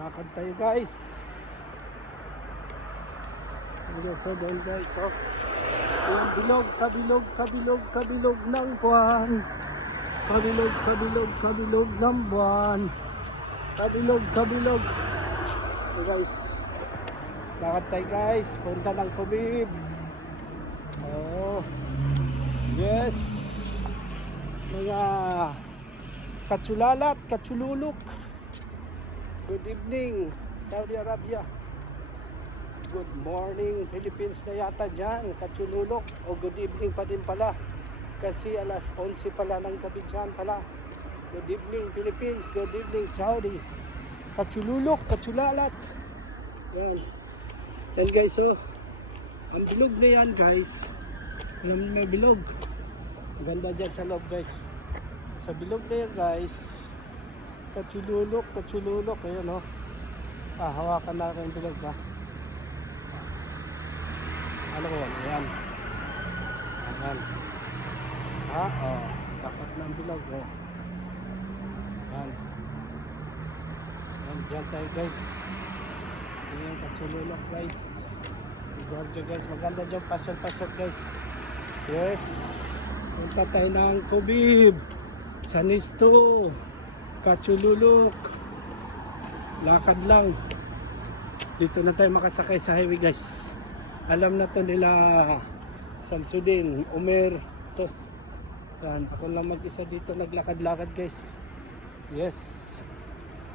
Lakad tayo guys. So doon guys, oh. Yung bilog, kabilog ng buwan. Kabilog ng buwan. Kabilog. So guys, lakad tayo guys. Punta ng Kubib. Oh, yes. Mga katsulalat, katsululok. Good evening, Saudi Arabia. Good morning, Philippines na yata dyan, katsululok. O good evening pa din pala. Kasi alas 11 pala ng gabi dyan pala. Good evening, Philippines. Good evening, Saudi. Katsululok, katsulalat. Yan. Yan guys, oh. Ang bilog na yan guys. Alam may bilog. Maganda dyan sa loob guys. Sa bilog na yan guys. Katsululok. Ayan o. Hawakan natin yung bilog ha. Ano ko yan? Ayan. Ha? O. Dapat na ang bilog o. Ayan. Ayan. Diyan tayo guys. Ayan. Katsululok guys. Guardia guys. Maganda dyan. Pasok guys. Yes. Punta tayo ng Kubib. Sanisto. Katsululok. Lakad lang. Dito na tayo makasakay sa highway guys. Alam na to nila Samsudin, Umer. So, yan. Ako lang mag-isa dito naglakad-lakad guys. Yes.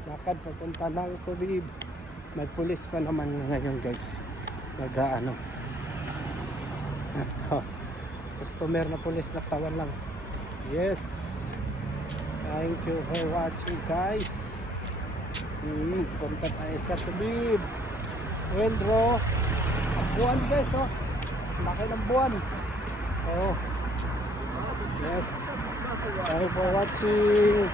Lakad papunta ng Kubib. May pulis pa naman ngayon guys. Nag-ano. Customer na pulis na tawan lang. Yes. Thank you for watching guys. Punta tayo sa Kubib. Wendro. Buwan guys oh. Laki ng buwan. Oh. Yes. Thank you for watching.